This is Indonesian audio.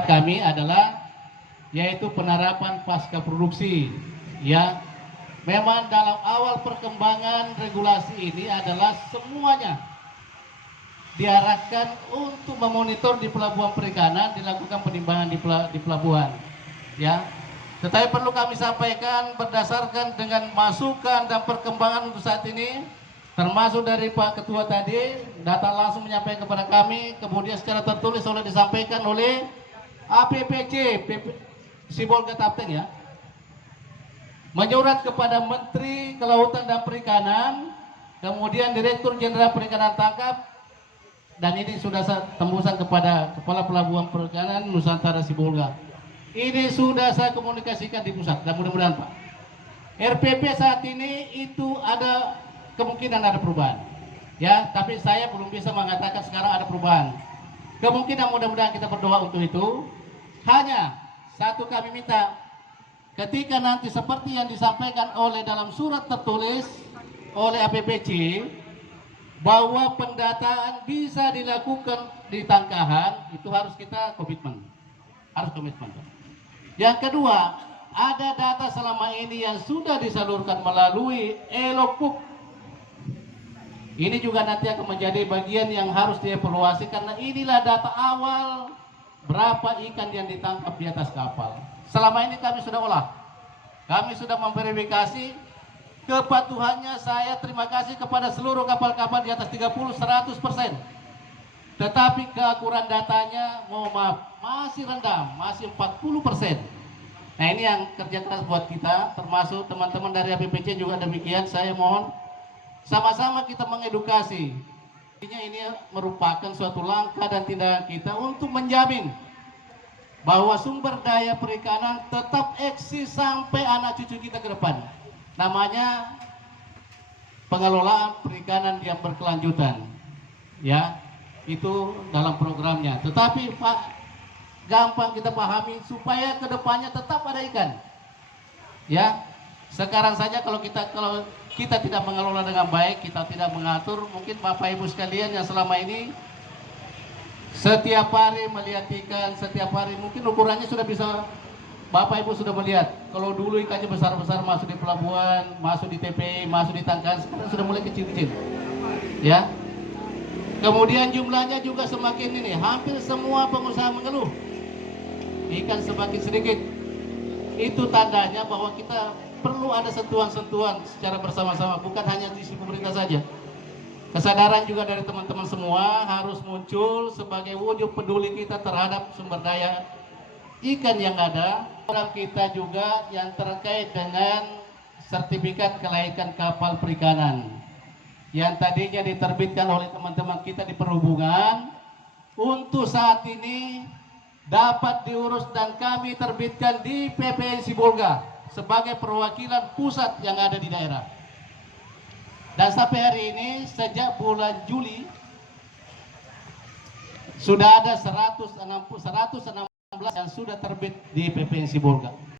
kami adalah yaitu penerapan pasca produksi. Ya, memang dalam awal perkembangan regulasi ini adalah semuanya diarahkan untuk memonitor di pelabuhan perikanan, dilakukan penimbangan di pelabuhan. Ya, tetapi perlu kami sampaikan berdasarkan dengan masukan dan perkembangan untuk saat ini, termasuk dari Pak Ketua tadi, data langsung menyampaikan kepada kami, kemudian secara tertulis oleh disampaikan oleh APPC, Sibolga Kapten ya, menyurat kepada Menteri Kelautan dan Perikanan, kemudian Direktur Jenderal Perikanan Tangkap, dan ini sudah tembusan kepada Kepala Pelabuhan Perikanan Nusantara Sibolga. Ini sudah saya komunikasikan di pusat, dan mudah-mudahan Pak, RPP saat ini itu ada kemungkinan ada perubahan. Ya, tapi saya belum bisa mengatakan sekarang ada perubahan. Kemungkinan mudah-mudahan kita berdoa untuk itu. Hanya satu kami minta, ketika nanti seperti yang disampaikan oleh dalam surat tertulis oleh APPC, bahwa pendataan bisa dilakukan di Tangkahan, itu harus kita komitmen. Harus komitmen. Yang kedua, ada data selama ini yang sudah disalurkan melalui Elopuk. Ini juga nanti akan menjadi bagian yang harus dievaluasi, karena inilah data awal berapa ikan yang ditangkap di atas kapal. Selama ini kami sudah olah, kami sudah memverifikasi kepatuhannya. Saya terima kasih kepada seluruh kapal-kapal di atas 30-100%. Tetapi keakuran datanya, mohon maaf, masih rendah, masih 40%. Nah, ini yang kerja keras buat kita, termasuk teman-teman dari APPC juga demikian. Saya mohon sama-sama kita mengedukasi. Ini merupakan suatu langkah dan tindakan kita untuk menjamin bahwa sumber daya perikanan tetap eksis sampai anak cucu kita ke depan. Namanya pengelolaan perikanan yang berkelanjutan. Ya, itu dalam programnya. Tetapi Pak, gampang kita pahami supaya kedepannya tetap ada ikan. Ya, sekarang saja kalau kita tidak mengelola dengan baik, kita tidak mengatur, mungkin Bapak Ibu sekalian yang selama ini setiap hari melihat ikan, setiap hari mungkin ukurannya sudah bisa Bapak Ibu sudah melihat. Kalau dulu ikannya besar-besar masuk di pelabuhan, masuk di TPI, masuk di Tangkahan, sekarang sudah mulai kecil-kecil. Ya. Kemudian jumlahnya juga semakin ini, hampir semua pengusaha mengeluh ikan semakin sedikit. Itu tandanya bahwa kita perlu ada sentuhan-sentuhan secara bersama-sama, bukan hanya di sisi pemerintah saja. Kesadaran juga dari teman-teman semua harus muncul sebagai wujud peduli kita terhadap sumber daya ikan yang ada. Orang kita juga yang terkait dengan sertifikat kelaikan kapal perikanan yang tadinya diterbitkan oleh teman-teman kita di perhubungan, untuk saat ini dapat diurus dan kami terbitkan di PPN Sibolga sebagai perwakilan pusat yang ada di daerah. Dan sampai hari ini sejak bulan Juli sudah ada 116 yang sudah terbit di PPN Sibolga.